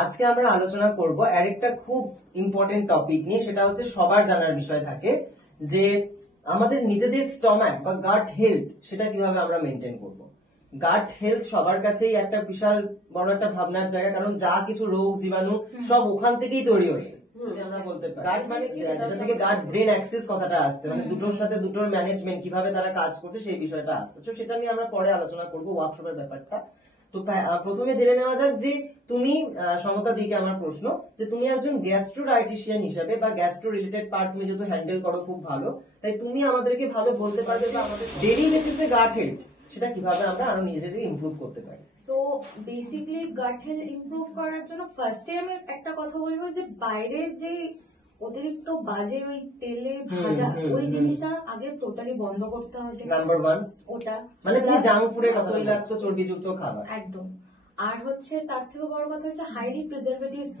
আজকে আমরা আলোচনা করব আরেকটা খুব ইম্পর্টেন্ট টপিক নিয়ে, সেটা হচ্ছে সবার জানার বিষয় থাকে যে আমাদের নিজেদের স্টমাক বা গাট হেলথ সেটা কিভাবে আমরা মেনটেন করব। গাট হেলথ সবার কাছেই একটা বিশাল বড় একটা ভাবনার জায়গা, কারণ যা কিছু রোগ জীবাণু সব ওখান থেকেই তৈরি হয়েছে। আমরা বলতে পারি গাট মানে কি, যেটা থেকে গাট ব্রেন অ্যাক্সিস কথাটা আসছে, মানে দুটোর সাথে দুটোর ম্যানেজমেন্ট কিভাবে তারা কাজ করছে সেই বিষয়টা আসছে। তো সেটা নিয়ে আমরা পরে আলোচনা করব, ওয়ার্কশপের ব্যাপারটা। তো প্রথমে জেনে নেওয়া যাক যে তুমি সমতা দিকে আমার প্রশ্ন, যে তুমি একজন গ্যাস্ট্রোডায়েটিশিয়ান হিসেবে বা গ্যাস্ট্রো রিলেটেড পার্ট তুমি যেহেতু হ্যান্ডেল করো খুব ভালো, তাই তুমি আমাদেরকে ভালো বলতে পারবে যে আমাদের ডেইলি বেসিসে গাট হেলথ সেটা কিভাবে আমরা আরো নিজেদের ইমপ্রুভ করতে পারি। সো বেসিক্যালি গাট হেলথ ইমপ্রুভ করার জন্য ফার্স্টে আমি একটা কথা বলবো যে বাইরে যে অতিরিক্ত বাজে ওই তেলে ভাজা ওই জিনিসটা আগে টোটালি বন্ধ করতে হবে। নাম্বার 1 ওটা মানে তুমি জাঙ্ক ফুডের কথা বললে, তো চর্বিযুক্ত খাবার একদম। আর হচ্ছে তার থেকে বড় কথা হচ্ছে হাইলি প্রিজারভেটিভস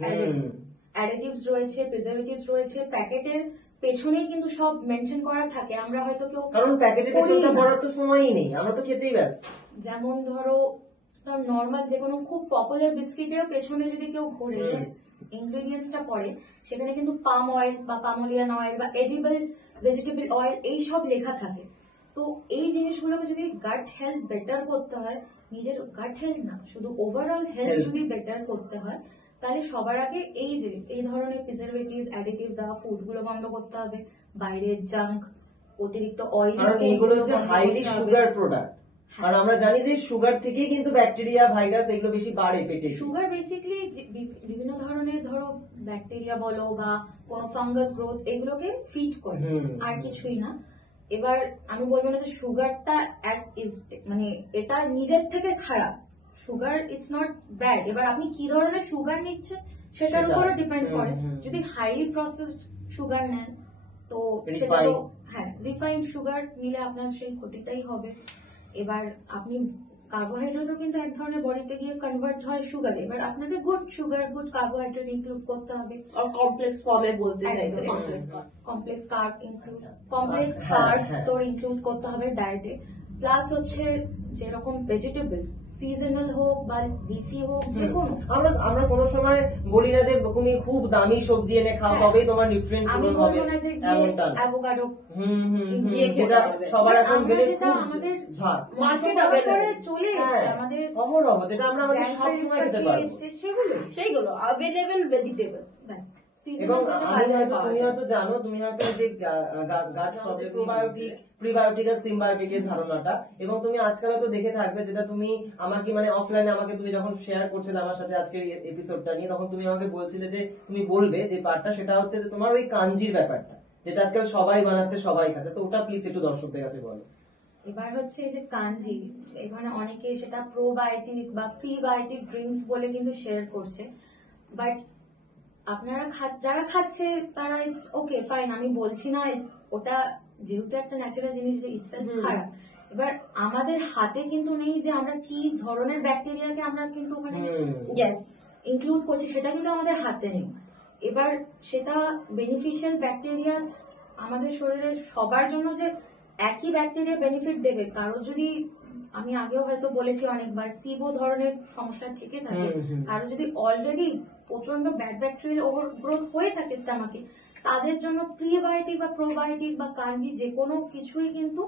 অ্যাডিটিভস রয়েছে, প্রিজারভেটিভস রয়েছে, প্যাকেটের পেছনেই কিন্তু সব মেনশন করা থাকে। আমরা হয়তো কেউ, কারণ প্যাকেটের পেছনটা পড়ার তো সময়ই নেই, আমরা তো খেতেই ব্যস্ত। যেমন ধরো নর্মাল যে কোনো খুব পপুলার বিস্কিটেও পেছনে যদি কেউ ঘোরে ইনগ্রেডিয়েন্টসটা পড়ে, সেখানে কিন্তু পাম অয়েল বা পামোলিয়ান অয়েল বা এডিবল ভেজিটেবল অয়েল এই সব লেখা থাকে। তো এই জিনিসগুলোকে যদি গাট হেলথ বেটার করতে হয়, নিজের গাট হেলথ না শুধু ওভারঅল হেলথ যদি বেটার করতে হয়, তাহলে সবার আগে এই ধরনের প্রিজারভেটিভস অ্যাডিটিভ দেওয়া ফুড গুলো বন্ধ করতে হবে। বাইরের জাঙ্ক অতিরিক্ত অয়েল, কারণ এইগুলো হচ্ছে হাইলি সুগার প্রোডাক্ট। আর আমরা জানি যে সুগার থেকেই কিন্তু ব্যাকটেরিয়া ভাইরাস এগুলো বেশি বাড়ে পেটে। সুগার বেসিক্যালি বিভিন্ন ধরনের ধরো ব্যাকটেরিয়া বলো বা কোনো ফাঙ্গাল গ্রোথ এগুলোকে ফিড করে, আর কিছুই না। এবার আমি বলবো না যে সুগারটা মানে এটা নিজের থেকে খারাপ, সুগার ইটস নট ব্যাড। এবার আপনি কি ধরনের সুগার নিচ্ছেন সেটার উপরে ডিপেন্ড করে। যদি হাইলি প্রসেসড সুগার নেন তো সেটা তো রিফাইন্ড সুগার নিলে আপনার সেই ক্ষতিটাই হবে। এবার আপনি কার্বোহাইড্রেটও কিন্তু এক ধরনের বডিতে গিয়ে কনভার্ট হয় সুগারে। এবার আপনাকে good sugar good carbohydrate include করতে হবে। আর কমপ্লেক্স ফর্মে বলতে চাইছে কমপ্লেক্স কার্ব তোর ইনক্লুড করতে হবে ডায়েটে। প্লাস হচ্ছে যেরকম ভেজিটেবলস সিজনাল হোক বা লিফি হোক, যে কোনো আমরা কোনো সময় বলি না যে তুমি খুব দামি সবজি এনে খাও তবেই তোমার নিউট্রিয়েন্ট পূরণ হবে। আমি বলবো না যে অ্যাভোকাডো যেটা সবার এখন বেড়ে যেটা আমাদের মার্কেট আভেলেবল চলে এসেছে, আমাদের অমরহ, যেটা আমরা আমাদের সব সময় খেতে পারবো, সেইগুলো অ্যাভেলেবল ভেজিটেবল। এবং তুমি হয়তো জানো, তুমি হয়তো যে গাট প্রোবায়োটিক প্রিবায়োটিক আর সিম্বায়োটিকের ধারণাটা, এবং তুমি আজকাল হয়তো দেখে থাকবে, যেটা তুমি আমাকে মানে অফলাইনে আমাকে তুমি যখন শেয়ার করছিলে আমার সাথে আজকের এপিসোডটা নিয়ে, তখন তুমি আমাকে বলছিলে যে তুমি বলবে যে পার্টটা, সেটা হচ্ছে যে তোমার ওই কাঞ্জির ব্যাপারটা, যেটা আজকাল সবাই বানাচ্ছে সবাই খাচ্ছে। তো ওটা প্লিজ একটু দর্শকদের কাছে বলো। এবার হচ্ছে এই যে কাঞ্জি, এখানে অনেকে সেটা প্রোবায়োটিক বা প্রিবায়োটিক ড্রিঙ্কস বলে কিন্তু শেয়ার করছে, বাট আপনারা যারা খাচ্ছে তারা ইটস ওকে ফাইন, আমি বলছি না ওটা যেহেতু একটা ন্যাচারাল জিনিস ইটসেলফ খারাপ। এবার আমাদের হাতে কিন্তু নেই যে আমরা কি ধরনের ব্যাকটেরিয়াকে আমরা কিন্তু ওখানে ইনক্লুড করছি, সেটা কিন্তু আমাদের হাতে নেই। এবার সেটা বেনিফিশিয়াল ব্যাকটেরিয়া আমাদের শরীরে সবার জন্য যে একই ব্যাকটেরিয়া বেনিফিট দেবে, কারো যদি, আমি আগেও হয়তো বলেছি অনেকবার, সিবো ধরনের সমস্যা থেকে থাকে, কারো যদি অলরেডি প্রচন্ড ব্যাড ব্যাকটেরিয়াল ওভারগ্রোথ হয়ে থাকে স্টমাকে, তাদের জন্য প্রিবায়োটিক বা প্রোবায়োটিক বা কাঞ্জি যে কোনো কিছুই কিন্তু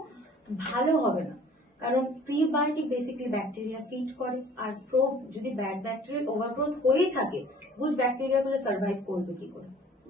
ভালো হবে না। কারণ প্রিবায়োটিক বেসিক্যালি ব্যাকটেরিয়া ফিড করে, আর প্রো যদি ব্যাড ব্যাকটেরিয়াল ওভারগ্রোথ হয়েই থাকে, গুড ব্যাকটেরিয়া গুলো সার্ভাইভ করবে কি করে।